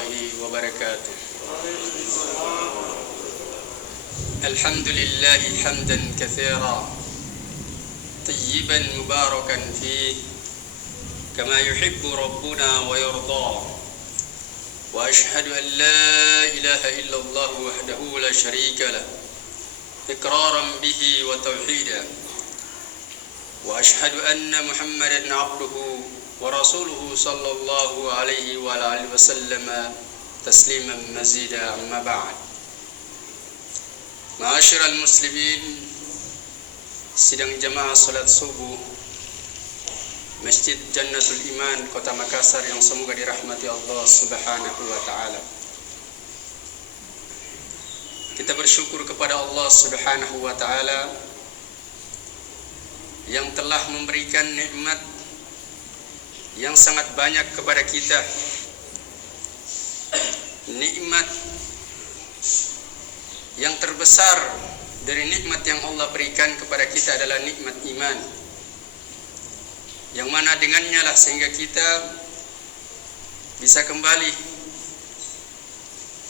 warahmatullahi wabarakatuh. Alhamdulillahi hamdan katsira tayyiban mubarakan fih kama yuhibbu rabbuna wa yarda. Wa ashhadu an la ilaha illallah wahdahu la syarika lah iqraran bihi wa tauhidan. Wa ashhadu anna Muhammadan abduhu wa rasuluhu sallallahu alaihi wa alihi wasallam tasliman mazida amma ba'd. Ma'asyiral muslimin, sidang jamaah salat subuh Masjid Jannatul Iman Kota Makassar yang semoga dirahmati Allah Subhanahu wa taala. Kita bersyukur kepada Allah Subhanahu wa taala yang telah memberikan nikmat yang sangat banyak kepada kita. Nikmat yang terbesar dari nikmat yang Allah berikan kepada kita adalah nikmat iman, yang mana dengannya lah sehingga kita bisa kembali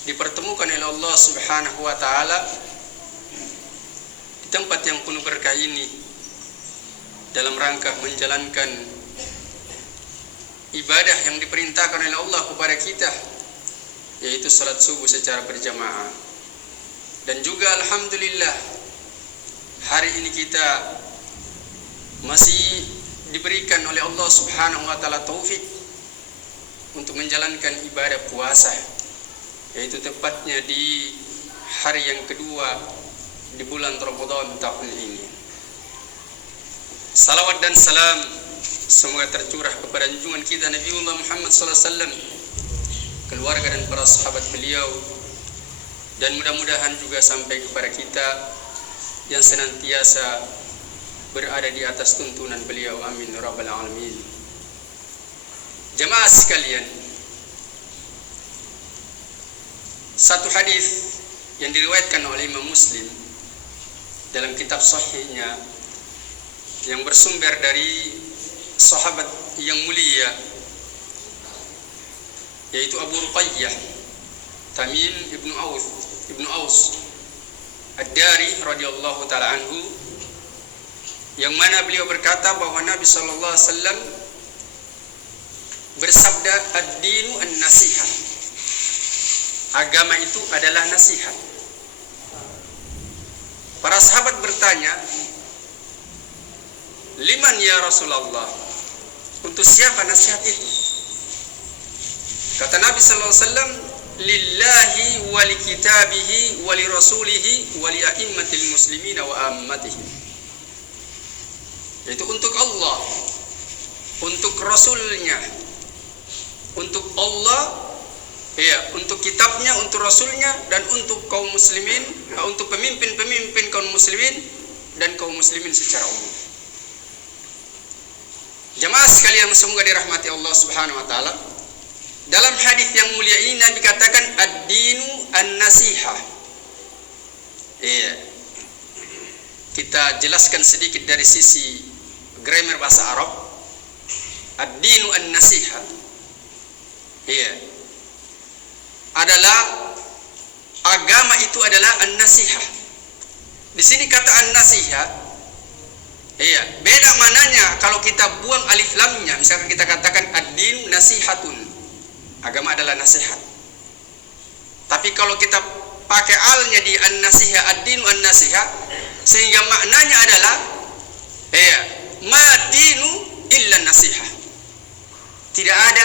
dipertemukan oleh Allah Subhanahu wa taala di tempat yang penuh berkah ini dalam rangka menjalankan ibadah yang diperintahkan oleh Allah kepada kita, yaitu salat subuh secara berjamaah. Dan juga alhamdulillah hari ini kita masih diberikan oleh Allah Subhanahu wa taala taufik untuk menjalankan ibadah puasa, yaitu tepatnya di hari yang kedua di bulan Ramadan tahun ini. Salawat dan salam semoga tercurah kepada junjungan kita Nabiullah Muhammad sallallahu alaihi wasallam, keluarga dan para sahabat beliau, dan mudah-mudahan juga sampai kepada kita yang senantiasa berada di atas tuntunan beliau. Amin ya rabbal alamin. Jemaah sekalian, satu hadis yang diriwayatkan oleh Imam Muslim dalam kitab sahihnya yang bersumber dari sahabat yang mulia, yaitu Abu Ruqayyah Tamim ibnu Aus Ad-Dari radhiyallahu taala anhu, yang mana beliau berkata bahwa Nabi sallallahu alaihi wasallam bersabda, ad-dinu an-nasihat, agama itu adalah nasihat. Para sahabat bertanya, liman ya Rasulullah, untuk siapa nasihat itu? Kata Nabi sallallahu alaihi wasallam, lillahi wa li kitabihi wa li rasulihi wa li a'immatil muslimina wa ammatihim. Yaitu untuk Allah, untuk Rasulnya, untuk Allah, untuk kitabnya, untuk Rasulnya, dan untuk kaum muslimin, untuk pemimpin-pemimpin kaum muslimin dan kaum muslimin secara umum. Jemaah sekalian semoga dirahmati Allah Subhanahu wa taala, dalam hadis yang mulia ini Nabi katakan ad-dinu an-nasihah. Kita jelaskan sedikit dari sisi grammar bahasa Arab. Ad-dinu an-nasihah adalah agama itu adalah an-nasihah. Di sini kata an-nasihah beda mananya kalau kita buang alif lamnya. Misalkan kita katakan ad-dinu nasihatun, agama adalah nasihat. Tapi kalau kita pakai alnya di an-nasihah, ad-dinu an-nasihah, sehingga maknanya adalah ma dinu illa nasihah. Tidak ada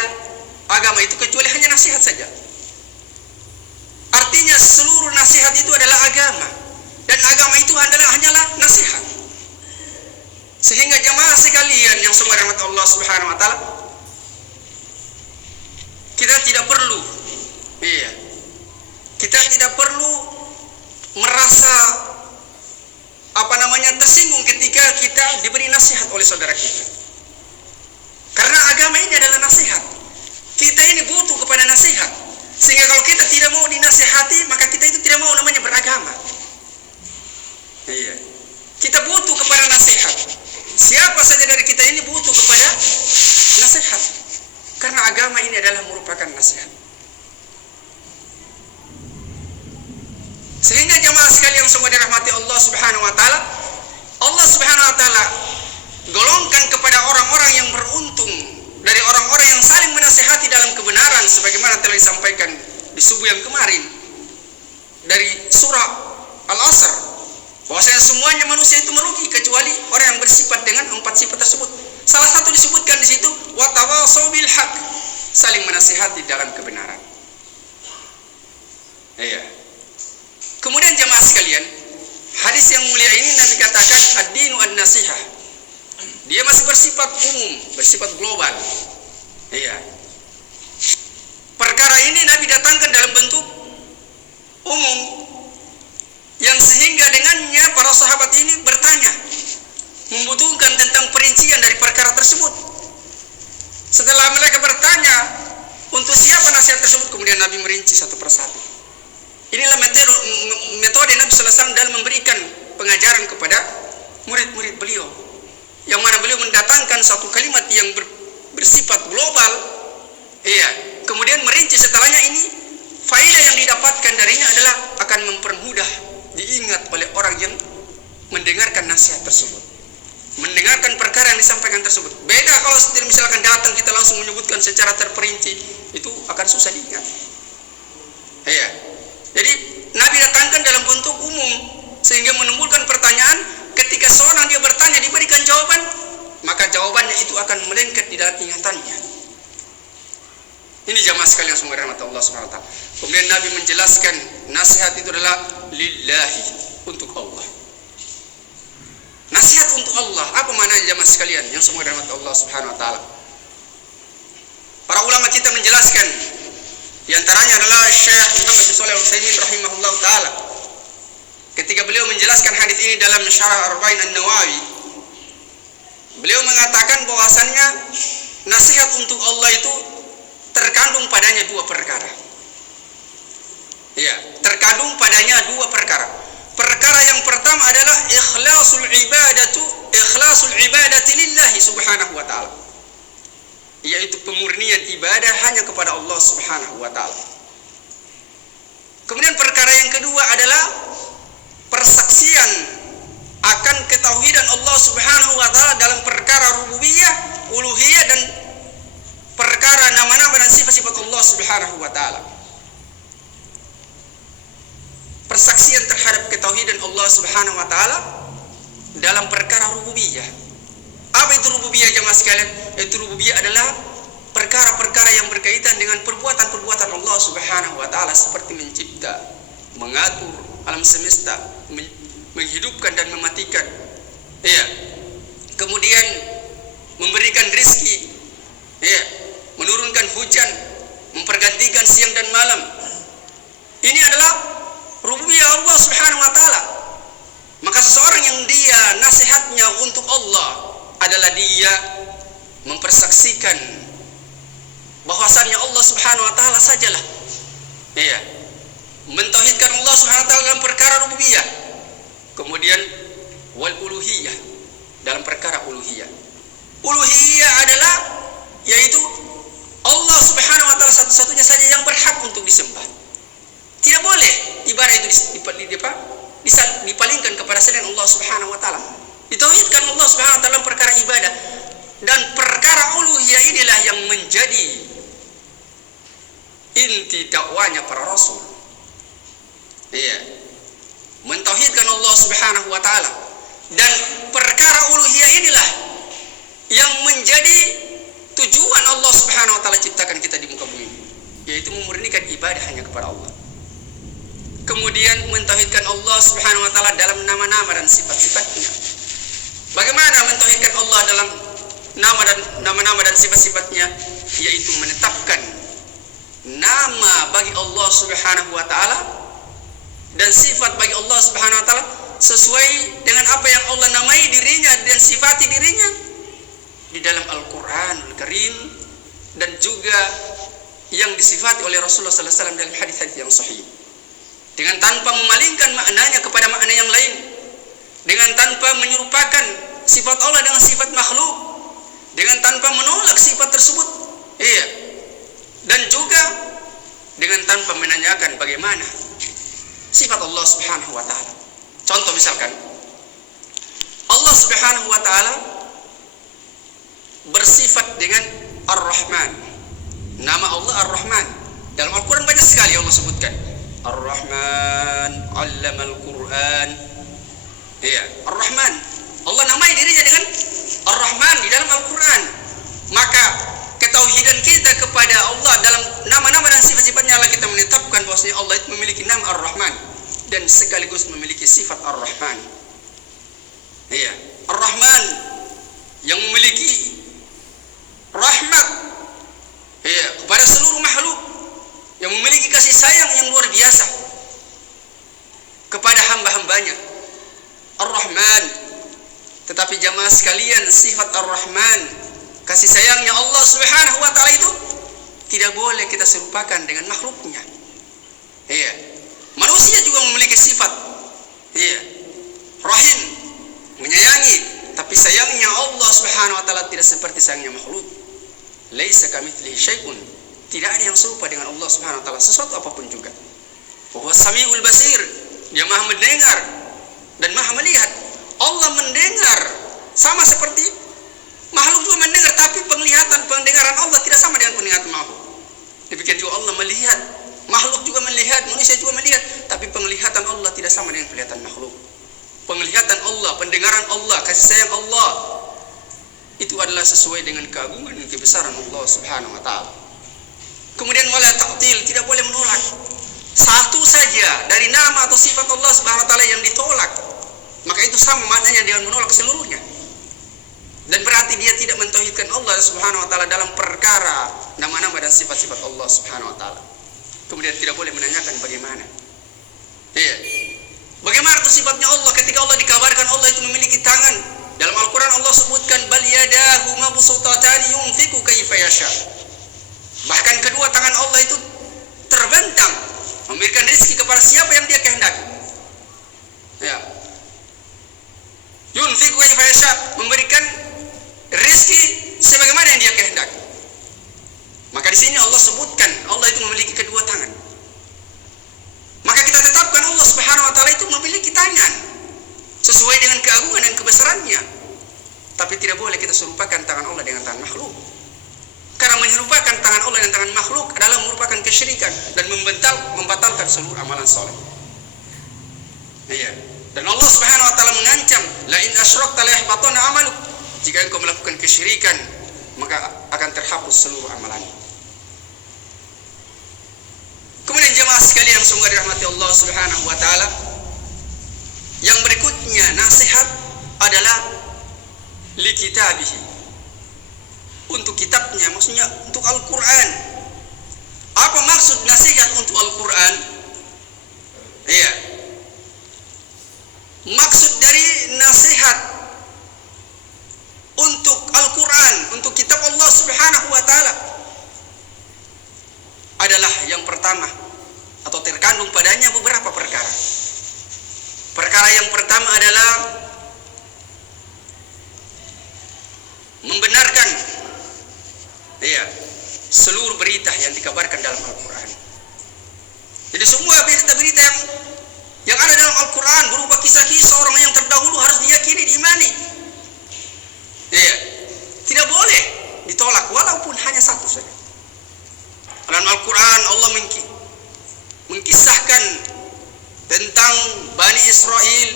agama itu kecuali hanya nasihat saja. Artinya seluruh nasihat itu adalah agama, dan agama itu hanyalah nasihat. Sehingga jamaah sekalian yang semoga rahmat Allah Subhanahu wa taala, kita tidak perlu merasa tersinggung ketika kita diberi nasihat oleh saudara kita, karena agama ini adalah nasihat. Kita ini butuh kepada nasihat, sehingga kalau kita tidak mau dinasihati, maka kita itu tidak mau namanya beragama. Kita butuh kepada nasihat. Siapa saja dari kita ini butuh kepada nasihat, karena agama ini adalah merupakan nasihat. Sehingga jamaah sekalian semua dirahmati Allah Subhanahu wa taala, Allah Subhanahu wa taala golongkan kepada orang-orang yang beruntung dari orang-orang yang saling menasihati dalam kebenaran, sebagaimana telah disampaikan di subuh yang kemarin dari surah Al-Asr, bahwasanya semuanya manusia itu merugi kecuali orang yang bersifat dengan 4 sifat tersebut. Salah satu disebutkan di situ watawasau bil haq, saling menasihati dalam kebenaran. Iya. Kemudian jamaah sekalian, hadis yang mulia ini Nabi katakan ad-dinu an-nasihah. Dia masih bersifat umum, bersifat global. Iya. Perkara ini Nabi datangkan dalam bentuk umum, yang sehingga dengannya para sahabat ini bertanya, membutuhkan tentang perincian dari perkara tersebut. Setelah mereka bertanya untuk siapa nasihat tersebut, kemudian Nabi merinci satu persatu. Inilah metode Nabi sallallahu alaihi wasallam dalam memberikan pengajaran kepada murid-murid beliau, yang mana beliau mendatangkan satu kalimat yang bersifat global, iya, kemudian merinci setelahnya. Ini faedah yang didapatkan darinya adalah akan mempermudah diingat oleh orang yang mendengarkan nasihat tersebut, mendengarkan perkara yang disampaikan tersebut. Beda kalau misalkan datang kita langsung menyebutkan secara terperinci, itu akan susah diingat. Iya. Jadi Nabi datangkan dalam bentuk umum sehingga menimbulkan pertanyaan. Ketika seorang dia bertanya diberikan jawaban, maka jawabannya itu akan melengket di dalam ingatannya. Ini jamaah sekalian semua rahmat Allah Subhanahu wa taala. Kemudian Nabi menjelaskan nasihat itu adalah lillahi, untuk Allah. Nasihat untuk Allah, apa maknanya jamaah sekalian yang semua rahmat Allah Subhanahu wa taala? Para ulama kita menjelaskan, di antaranya adalah Syekh Muhammad bin Shalih Al-Utsaimin rahimahullah taala. Ketika beliau menjelaskan hadis ini dalam Syarah Arba'in An-Nawawi, beliau mengatakan bahwasannya nasihat untuk Allah itu terkandung padanya 2 perkara. Ya, terkandung padanya 2 perkara. Perkara yang pertama adalah ikhlasul ibadati lillahi subhanahu wa ta'ala, yaitu pemurnian ibadah hanya kepada Allah Subhanahu wa taala. Kemudian perkara yang kedua adalah persaksian akan ketauhidan Allah Subhanahu wa taala dalam perkara rububiyah, uluhiyah, dan perkara nama-nama dan sifat-sifat Allah Subhanahu wa taala. Persaksian terhadap ketauhidan Allah Subhanahu wa taala dalam perkara rububiyah. Apa itu rububiyah jemaah sekalian? Itu rububiyah adalah perkara-perkara yang berkaitan dengan perbuatan-perbuatan Allah Subhanahu wa taala, seperti mencipta, mengatur alam semesta, menghidupkan dan mematikan. Iya. Kemudian memberikan rezeki. Iya. Menurunkan hujan, mempergantikan siang dan malam. Ini adalah rububiyah Allah Subhanahu wa taala. Maka seseorang yang dia nasihatnya untuk Allah adalah dia mempersaksikan bahwasannya Allah Subhanahu wa taala sajalah, iya, mentauhidkan Allah Subhanahu wa taala dalam perkara rububiyah. Kemudian wal uluhiyah, dalam perkara uluhiyah. Uluhiyah adalah yaitu Allah Subhanahu wa taala satu-satunya saja yang berhak untuk disembah. Tidak boleh ibadah itu dipalingkan kepada selain Allah Subhanahu wa taala. Ditauhidkan Allah Subhanahu wa taala dalam perkara ibadah, dan perkara uluhiyah inilah yang menjadi inti dakwanya para rasul. Iya. Mentauhidkan Allah Subhanahu wa taala, dan perkara uluhiyah inilah yang menjadi tujuan Allah Subhanahu wa taala ciptakan kita di muka bumi, yaitu memurnikan ibadah hanya kepada Allah. Kemudian mentauhidkan Allah Subhanahu wa taala dalam nama-nama dan sifat-sifatnya. Bagaimana mentauhidkan Allah dalam nama-nama dan sifat-sifatnya? Yaitu menetapkan nama bagi Allah Subhanahu wa taala dan sifat bagi Allah Subhanahu wa taala sesuai dengan apa yang Allah namai dirinya dan sifati dirinya di dalam Al-Qur'anul Karim, dan juga yang disifati oleh Rasulullah sallallahu alaihi wasallam dalam hadis-hadis yang sahih, dengan tanpa memalingkan maknanya kepada makna yang lain, dengan tanpa menyerupakan sifat Allah dengan sifat makhluk, dengan tanpa menolak sifat tersebut, iya, dan juga dengan tanpa menanyakan bagaimana sifat Allah Subhanahu wa taala. Contoh misalkan Allah Subhanahu wa taala bersifat dengan Ar-Rahman. Nama Allah Ar-Rahman. Dalam Al-Qur'an banyak sekali Allah sebutkan. Ar-Rahman 'allamal Qur'an. Iya, Ar-Rahman. Allah namai dirinya dengan Ar-Rahman di dalam Al-Qur'an. Maka ketauhidan kita kepada Allah dalam nama-nama dan sifat-sifatnya adalah kita menetapkan bahwasanya Allah itu memiliki nama Ar-Rahman dan sekaligus memiliki sifat Ar-Rahman. Iya, Ar-Rahman yang memiliki rahmat, iya, kepada seluruh makhluk, yang memiliki kasih sayang yang luar biasa kepada hamba-hambanya. Ar-Rahman. Tetapi jamaah sekalian, sifat Ar-Rahman, kasih sayangnya Allah Subhanahu wa taala itu tidak boleh kita serupakan dengan makhluknya. Iya. Manusia juga memiliki sifat, iya, Rahim, menyayangi, tapi sayangnya Allah Subhanahu wa taala tidak seperti sayangnya makhluk. Laisa kamitslihi syai'un. Tidak ada yang serupa dengan Allah Subhanahu wa taala sesuatu apapun juga. Wa huwas samiul basir. Dia Maha mendengar dan Maha melihat. Allah mendengar sama seperti makhluk juga mendengar, tapi pendengaran Allah tidak sama dengan penglihatan makhluk. Demikian juga Allah melihat, makhluk juga melihat, manusia juga melihat, tapi penglihatan Allah tidak sama dengan penglihatan makhluk. Penglihatan Allah, pendengaran Allah, kasih sayang Allah itu adalah sesuai dengan keagungan dan kebesaran Allah Subhanahu wa taala. Kemudian wala ta'til, tidak boleh menolak satu saja dari nama atau sifat Allah Subhanahu wa taala yang ditolak, maka itu sama maknanya dengan menolak seluruhnya. Dan berarti dia tidak mentauhidkan Allah Subhanahu wa taala dalam perkara nama-nama dan sifat-sifat Allah Subhanahu wa taala. Kemudian tidak boleh menanyakan bagaimana. Iya. Bagaimana itu sifatnya Allah ketika Allah dikabarkan Allah itu memiliki tangan? Dalam Al-Qur'an Allah sebutkan bal yadahu mabsutatani yunfiqu kaifa yasha. Bahkan kedua tangan Allah itu terbentang memberikan rezeki kepada siapa yang dia kehendaki. Ya. Yunfiqu kaifa yasha, memberikan rezeki sebagaimana yang dia kehendaki. Maka di sini Allah sebutkan Allah itu memiliki kedua tangan. Maka kita tetapkan Allah Subhanahu wa taala itu memiliki tangan sesuai dengan keagungan dan kebesarannya. Tapi tidak boleh kita serupakan tangan Allah dengan tangan makhluk. Karena menyerupakan tangan Allah dengan tangan makhluk adalah merupakan kesyirikan dan membatalkan seluruh amalan saleh. Iya. Dan Allah Subhanahu wa taala mengancam, la in asyrakta la yahbatanna amaluk. Jika engkau melakukan kesyirikan, maka akan terhapus seluruh amalanmu. Kemudian jemaah sekalian yang semoga dirahmati Allah Subhanahu wa taala, yang berikutnya nasihat adalah li kitabihi, untuk kitabnya, maksudnya untuk Al-Qur'an. Apa maksud nasihat untuk Al-Qur'an? Iya. Maksud dari nasihat untuk Al-Qur'an, untuk kitab Allah Subhanahu wa taala adalah yang pertama, atau terkandung padanya beberapa perkara. Perkara yang pertama adalah membenarkan, iya, seluruh berita yang dikabarkan dalam Al-Qur'an. Jadi semua berita-berita yang ada dalam Al-Quran berupa kisah-kisah orang yang terdahulu harus diyakini, diimani. Iya, tidak boleh ditolak walaupun hanya satu saja. Dalam Al-Quran Allah mengkisahkan tentang Bani Israel.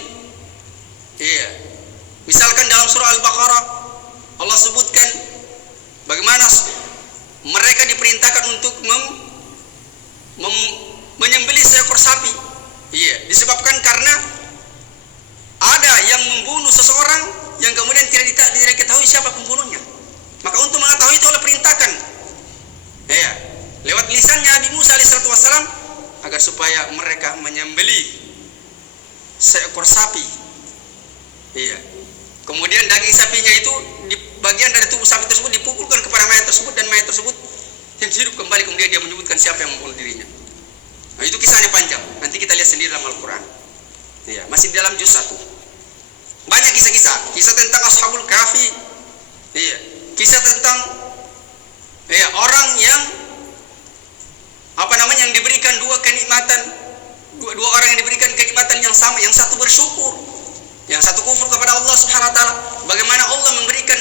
Iya, misalkan dalam surah Al-Baqarah Allah sebutkan bagaimana mereka diperintahkan untuk menyembelih seekor sapi. Iya, disebabkan karena ada yang membunuh seseorang yang kemudian tidak diketahui siapa pembunuhnya. Maka untuk mengetahui itu Allah perintahkan, iya, lewat lisannya Nabi Musa alaihissalam agar supaya mereka menyembelih seekor sapi. Iya. Kemudian daging sapinya itu di bagian dari tubuh sapi tersebut dipukulkan kepada mayat tersebut, dan mayat tersebut yang hidup kembali, kemudian dia menyebutkan siapa yang membunuh dirinya. Nah, itu kisahnya panjang. Nanti kita lihat sendiri dalam Al-Quran. Iya, masih dalam juz 1. Banyak kisah-kisah. Kisah tentang Ashabul Kahfi. Iya, kisah tentang orang yang yang diberikan dua kenikmatan, dua orang yang diberikan kenikmatan yang sama, yang satu bersyukur, yang satu kufur kepada Allah Subhanahu wa taala. Bagaimana Allah memberikan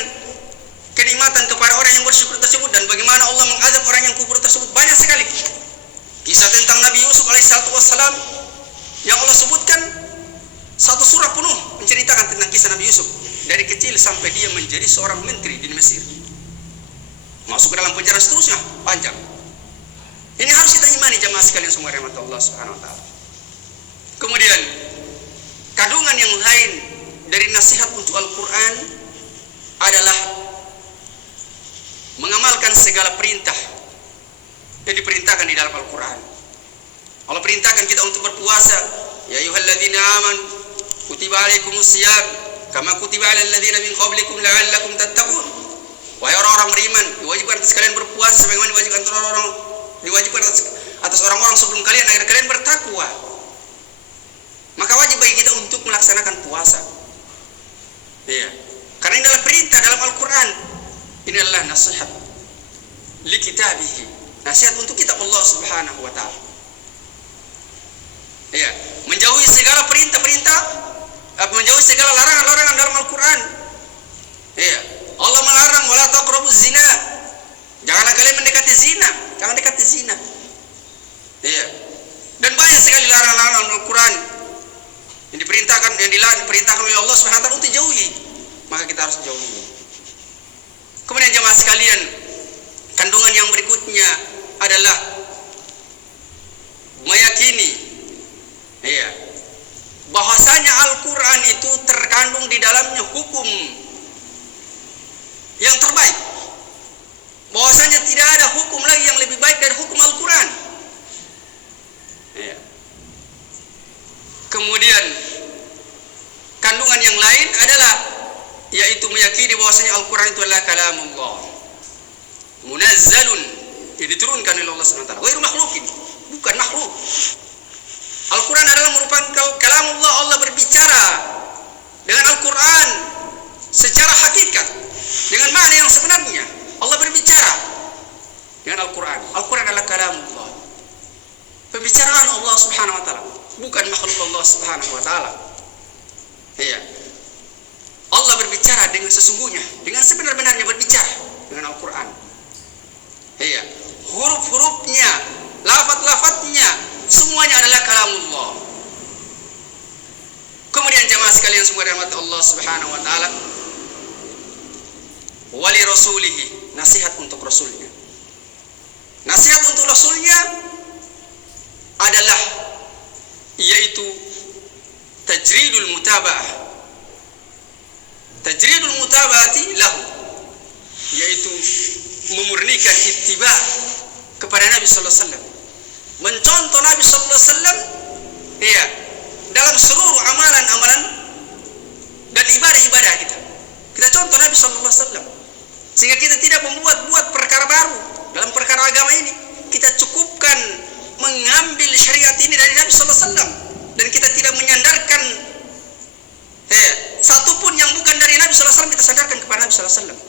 kenikmatan kepada orang yang bersyukur tersebut dan bagaimana Allah mengazab orang yang kufur tersebut, banyak sekali. Kisah tentang Nabi Yusuf alaihissalatu wassalam yang Allah sebutkan satu surah penuh menceritakan tentang kisah Nabi Yusuf dari kecil sampai dia menjadi seorang menteri di Mesir, masuk ke dalam penjara seterusnya, panjang. Ini harus kita imani jamaah sekalian semua rahmat Allah Subhanahu wa taala. Kemudian kandungan yang lain dari nasihat untuk Al-Quran adalah mengamalkan segala perintah yang diperintahkan di dalam Al-Quran. Allah perintahkan kita untuk berpuasa. Ya ayyuhalladzina amanu kutiba alaikumusiyam kama kutiba alal ladzina min qablikum la'allakum tattaqun. Wahai orang-orang beriman, diwajibkan atas kalian berpuasa sebagaimana diwajibkan atas orang-orang sebelum kalian agar kalian bertakwa. Maka wajib bagi kita untuk melaksanakan puasa. Iya. Karena ini adalah perintah dalam Al-Quran. Ini adalah nasihat li kitabihi, nasihat untuk kitab Allah Subhanahu wa taala. Iya, menjauhi segala perintah-perintah, menjauhi segala larangan-larangan dalam Al-Quran. Iya, Allah melarang wala taqrabuz zina. Janganlah kalian mendekati zina, jangan dekati zina. Iya. Dan banyak sekali larangan-larangan dalam Al-Quran yang diperintahkan, yang diperintahkan oleh Allah Subhanahu wa taala untuk jauhi. Maka kita harus jauhi. Kemudian jemaah sekalian, kandungan yang berikutnya adalah meyakini bahwasanya Al-Quran itu terkandung di dalamnya hukum yang terbaik, bahwasanya tidak ada hukum lagi yang lebih baik dari hukum Al-Quran. Kemudian kandungan yang lain adalah yaitu meyakini bahwasanya Al-Quran itu adalah kalamullah munazzalun, yang diturunkan oleh Allah Subhanahu wa taala, ghairu makhluqin, bukan makhluk. Al-Quran adalah merupakan kalamullah, Allah berbicara dengan Al-Quran secara hakikat, dengan makna yang sebenarnya. Allah berbicara dengan Al-Quran. Al-Quran adalah kalamullah, pembicaraan Allah Subhanahu wa taala, bukan makhluk Allah Subhanahu wa taala. Iya. Allah berbicara dengan sesungguhnya, dengan sebenar-benarnya berbicara dengan Al-Quran. Iya. Huruf-hurufnya, lafaz-lafaznya, semuanya adalah kalamullah. Kemudian jemaah sekalian semua rahmat Allah Subhanahu wa taala, wali rasulihi, nasihat untuk rasulnya. Nasihat untuk rasulnya adalah yaitu tajridul mutaba'ah. Tajridul mutaba'ati lahu, yaitu memurnikan ittiba kepada Nabi sallallahu alaihi wasallam, mencontoh Nabi sallallahu alaihi wasallam dalam seluruh amalan-amalan dan ibadah-ibadah kita. Kita contoh Nabi sallallahu alaihi wasallam sehingga kita tidak membuat-buat perkara baru dalam perkara agama ini. Kita cukupkan mengambil syariat ini dari Nabi sallallahu alaihi wasallam dan kita tidak menyandarkan satupun yang bukan dari Nabi sallallahu alaihi wasallam, kita sandarkan kepada Nabi sallallahu alaihi wasallam.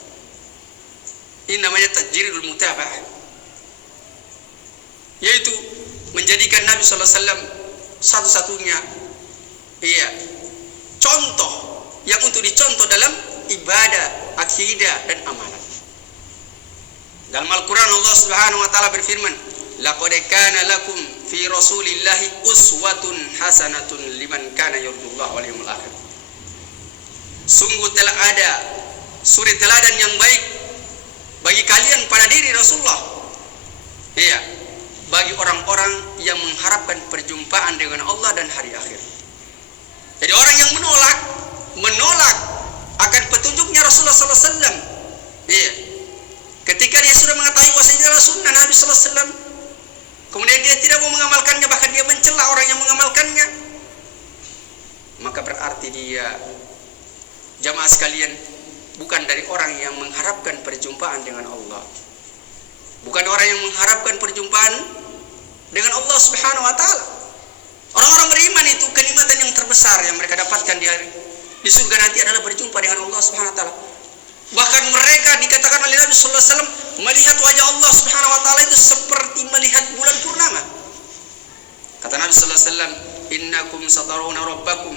Ini namanya tajridul mutaba'ah, yaitu menjadikan Nabi sallallahu alaihi wasallam satu-satunya contoh yang untuk dicontoh dalam ibadah, akidah dan amalan. Dalam Al-Quran Allah Subhanahu wa taala berfirman, laqad kana lakum fi rasulillahi uswatun hasanatun liman kana yarjullaha wal yawmal akhir. Sungguh telah ada suri teladan yang baik bagi kalian pada diri Rasulullah, bagi orang-orang yang mengharapkan perjumpaan dengan Allah dan hari akhir. Jadi orang yang menolak akan petunjuknya Rasulullah sallallahu alaihi wasallam, ketika dia sudah mengetahui bahwa ini adalah sunnah Nabi sallallahu alaihi wasallam, kemudian dia tidak mau mengamalkannya, bahkan dia mencela orang yang mengamalkannya, maka berarti dia, jamaah sekalian, bukan dari orang yang mengharapkan perjumpaan dengan Allah, bukan orang yang mengharapkan perjumpaan dengan Allah Subhanahu wa taala. Orang-orang beriman itu kenikmatan yang terbesar yang mereka dapatkan di surga nanti adalah berjumpa dengan Allah Subhanahu wa taala. Bahkan mereka dikatakan oleh Nabi sallallahu alaihi wasallam melihat wajah Allah Subhanahu wa taala itu seperti melihat bulan purnama. Kata Nabi sallallahu alaihi wasallam, innakum satarawna rabbakum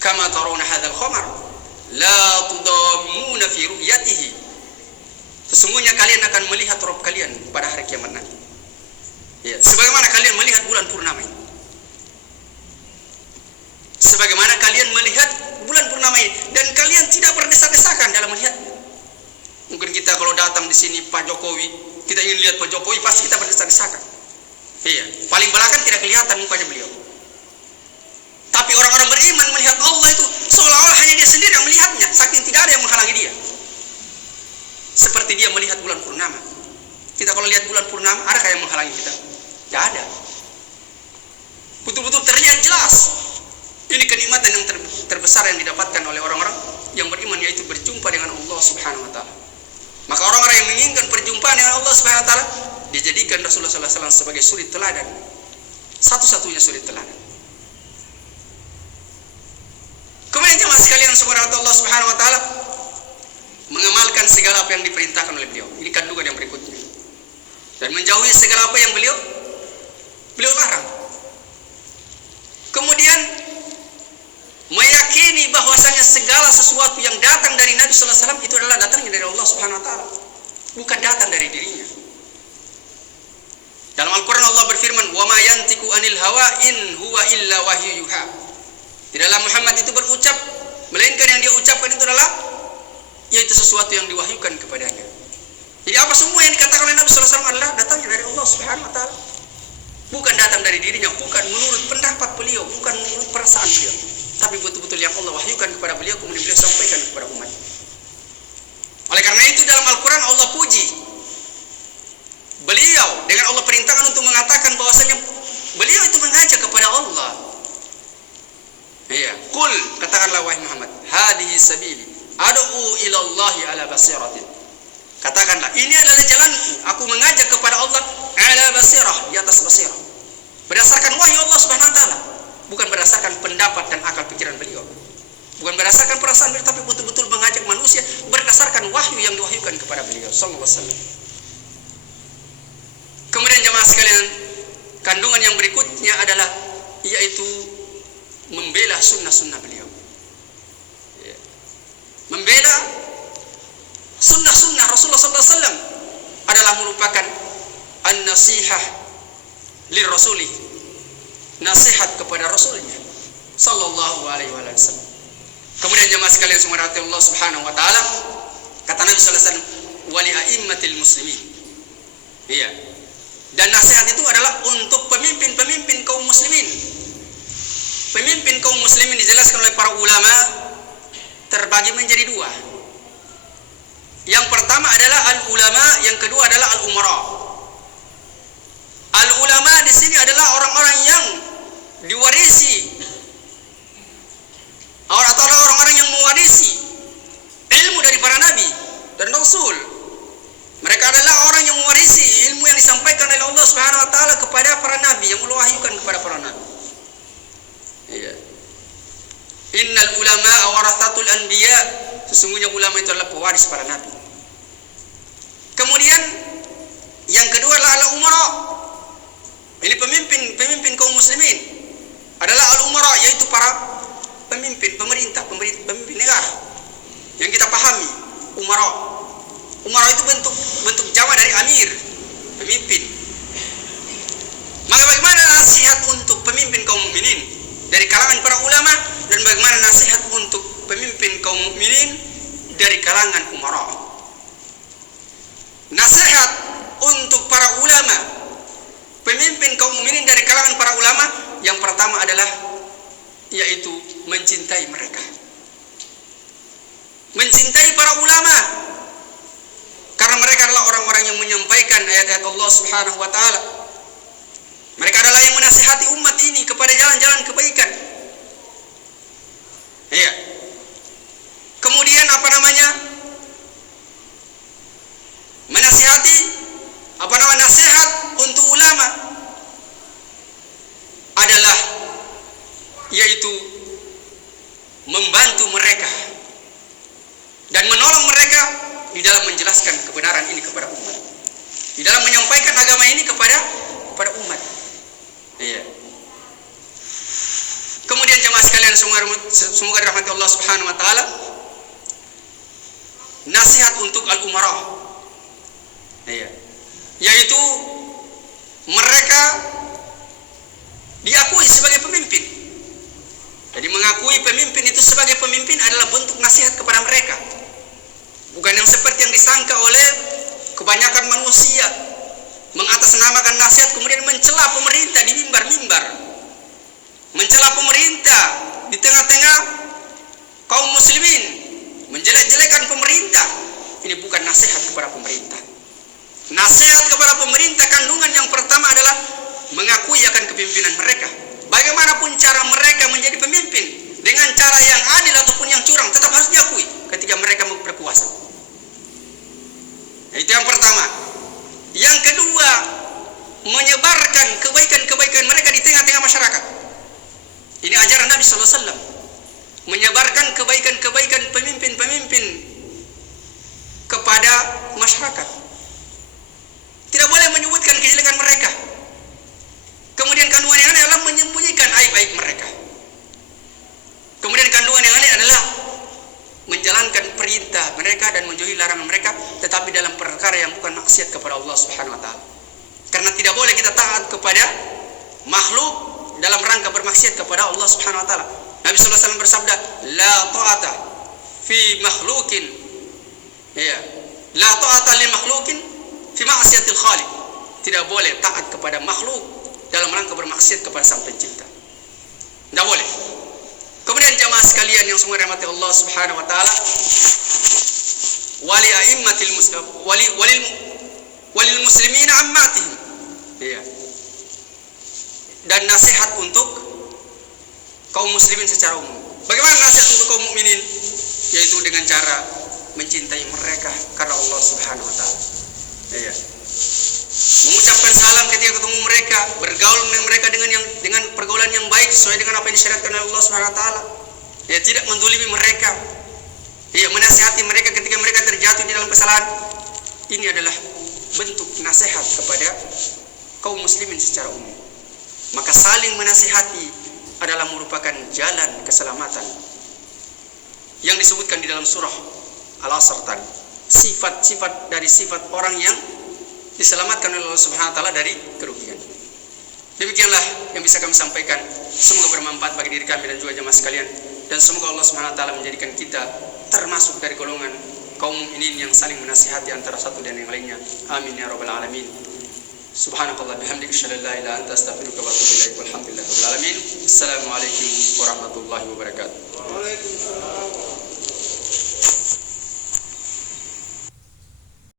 kama tarawna hadzal qamar la tudammuna fi ru'yatihi. Sesungguhnya kalian akan melihat Rabb kalian pada hari kiamat nanti. Ya, sebagaimana kalian melihat bulan purnama ini. Sebagaimana kalian melihat bulan purnama ini, dan kalian tidak berdesak-desakan dalam melihatnya. Mungkin kita kalau datang di sini Pak Jokowi, kita ingin lihat Pak Jokowi, pasti kita berdesak-desakan. Iya, paling belakang tidak kelihatan mukanya beliau. Tapi orang-orang beriman melihat Allah itu seolah-olah hanya dia sendiri yang melihatnya, saking tidak ada yang menghalangi dia. Seperti dia melihat bulan purnama. Kita kalau lihat bulan purnama, adakah yang menghalangi kita? Tidak ada. Betul-betul terlihat jelas. Ini kenikmatan yang terbesar yang didapatkan oleh orang-orang yang beriman, yaitu berjumpa dengan Allah Subhanahu wa taala. Maka orang-orang yang menginginkan perjumpaan dengan Allah Subhanahu wa taala, dijadikan Rasulullah sallallahu alaihi wasallam sebagai suri teladan. Satu-satunya suri teladan. Kemudian jemaah sekalian, semoga Allah Subhanahu wa taala mengamalkan segala apa yang diperintahkan oleh beliau. Ini kandungan yang berikutnya. Dan menjauhi segala apa yang beliau larang. Kemudian meyakini bahwasanya segala sesuatu yang datang dari Nabi sallallahu alaihi wasallam itu adalah datangnya dari Allah Subhanahu wa taala, bukan datang dari dirinya. Dalam Al-Qur'an Allah berfirman, "Wa ma yantiqu 'anil hawa in huwa illa wahyu yuha." Tidaklah Muhammad itu berucap melainkan yang dia ucapkan itu adalah yaitu sesuatu yang diwahyukan kepadanya. Jadi apa semua yang dikatakan oleh Nabi sallallahu alaihi wasallam adalah datangnya dari Allah Subhanahu wa taala. Bukan datang dari dirinya, bukan menurut pendapat beliau, bukan menurut perasaan beliau, tapi betul-betul yang Allah wahyukan kepada beliau, kemudian beliau sampaikan kepada umat. Oleh karena itu dalam Al-Quran Allah puji beliau dengan Allah perintahkan untuk mengatakan bahwasanya beliau itu mengajak kepada Allah. Iya, qul, katakanlah wahai Muhammad, hadhihi sabili ad'u ila Allah ala basiratin. Katakanlah, ini adalah jalanku, aku mengajak kepada Allah ala basirah, di atas basirah. Berdasarkan wahyu Allah Subhanahu wa taala, bukan berdasarkan pendapat dan akal pikiran beliau. Bukan berdasarkan perasaan beliau, tapi betul-betul mengajak manusia berdasarkan wahyu yang diwahyukan kepada beliau sallallahu alaihi wasallam. Kemudian jemaah sekalian, kandungan yang berikutnya adalah yaitu membela sunnah-sunnah beliau. Membela sunnah-sunnah Rasulullah sallallahu alaihi wasallam adalah merupakan an-nasihah lirrasuli, nasihat kepada rasulnya sallallahu alaihi wasallam. Kemudian jemaah sekalian semua rahmat Allah Subhanahu wa taala, kata Nabi sallallahu alaihi wasallam, wali a'immatil muslimin. Iya. Dan nasihat itu adalah untuk pemimpin-pemimpin kaum muslimin. Pemimpin kaum muslimin dijelaskan oleh para ulama terbagi menjadi dua. Yang pertama adalah al-ulama, yang kedua adalah al-umara. Al-ulama di sini adalah orang-orang yang diwarisi atau orang-orang yang mewarisi ilmu dari para nabi dan rasul. Mereka adalah orang yang mewarisi ilmu yang disampaikan oleh Allah Subhanahu wa taala kepada para nabi, yang Allah wahyukan kepada para nabi. Iya. Innal ulama warathatul anbiya, sesungguhnya ulama itu adalah pewaris para nabi. Kemudian yang kedua adalah al-umara. Ini pemimpin kaum muslimin adalah al-umara, yaitu para pemimpin pemerintah, pemimpin negara. Yang kita pahami, umara. Umara itu bentuk jamak dari amir, pemimpin. Maka bagaimana nasihat untuk pemimpin kaum mukminin dari kalangan para ulama, dan bagaimana nasihat untuk pemimpin kaum mukminin dari kalangan umara? Nasihat untuk para ulama, pemimpin kaum mukminin dari kalangan para ulama, yang pertama adalah yaitu mencintai mereka. Mencintai para ulama, karena mereka adalah orang-orang yang menyampaikan ayat-ayat Allah Subhanahu wa taala. Mereka adalah yang menasihati umat ini kepada jalan-jalan kebaikan. Iya. Kemudian menasihati nasihat untuk ulama adalah yaitu membantu mereka dan menolong mereka di dalam menjelaskan kebenaran ini kepada umat, di dalam menyampaikan agama ini kepada umat. Iya. semoga dirahmati Allah Subhanahu wa taala, nasihat untuk al-umara. Iya. Yaitu mereka diakui sebagai pemimpin. Jadi mengakui pemimpin itu sebagai pemimpin adalah bentuk nasihat kepada mereka. Bukan yang seperti yang disangka oleh kebanyakan manusia, mengatasnamakan nasihat kemudian mencela pemerintah di mimbar-mimbar, mencela pemerintah di tengah-tengah kaum muslimin, menjelek-jelekan pemerintah. Ini bukan nasihat kepada pemerintah. Nasihat kepada pemerintah kandungan yang pertama adalah mengakui akan kepemimpinan mereka. Bagaimanapun cara mereka menjadi pemimpin, dengan cara yang adil ataupun yang curang, tetap harus diakui ketika mereka berkuasa. Itu yang pertama. Yang kedua, menyebarkan kebaikan-kebaikan mereka di tengah-tengah masyarakat. Ini ajaran Nabi SAW. Menyebarkan kebaikan-kebaikan pemimpin-pemimpin kepada masyarakat. Tidak boleh menyebutkan kejelekan mereka. Kemudian kandungan yang lain adalah menyembunyikan aib-aib mereka. Kemudian kandungan yang lain adalah menjalankan perintah mereka dan menjauhi larangan mereka, tetapi dalam perkara yang bukan maksiat kepada Allah Subhanahu wa taala. Karena tidak boleh kita taat kepada makhluk dalam rangka bermaksiat kepada Allah Subhanahu wa taala. Nabi sallallahu alaihi wasallam bersabda, "La ta'ata fi makhluqin." Ya. La ta'ata li makhluqin fi ma'siyatil khaliq. Tidak boleh taat kepada makhluk dalam rangka bermaksiat kepada Sang Pencipta. Tidak boleh. Kemudian jamaah sekalian yang semua dirahmati Allah Subhanahu wa taala, walil muslimina ammatihim. Ya. Dan nasihat untuk kaum muslimin secara umum. Bagaimana nasihat untuk kaum mukminin? Yaitu dengan cara mencintai mereka karena Allah Subhanahu wa taala. Ya. Mengucapkan salam ketika ketemu mereka, bergaul dengan mereka dengan pergaulan yang baik sesuai dengan apa yang disyariatkan oleh Allah Subhanahu wa taala. Ya, tidak menzalimi mereka. Ya, menasihati mereka ketika mereka terjatuh di dalam kesalahan. Ini adalah bentuk nasihat kepada kaum muslimin secara umum. Maka saling menasihati adalah merupakan jalan keselamatan yang disebutkan di dalam surah Al-Asr tadi. Sifat-sifat dari sifat orang yang diselamatkan oleh Allah Subhanahu wa taala dari kerugian. Demikianlah yang bisa kami sampaikan. Semoga bermanfaat bagi diri kami dan juga jemaah sekalian, dan semoga Allah Subhanahu wa taala menjadikan kita termasuk dari golongan kaum mukminin yang saling menasihati antara satu dan yang lainnya. Amin ya rabbal alamin. Subhanakallah bihamdika asyhadu an la ilaha illa anta astaghfiruka wa atubu ilaik. Walhamdulillahirabbil alamin. Assalamualaikum warahmatullahi wabarakatuh. Waalaikumsalam.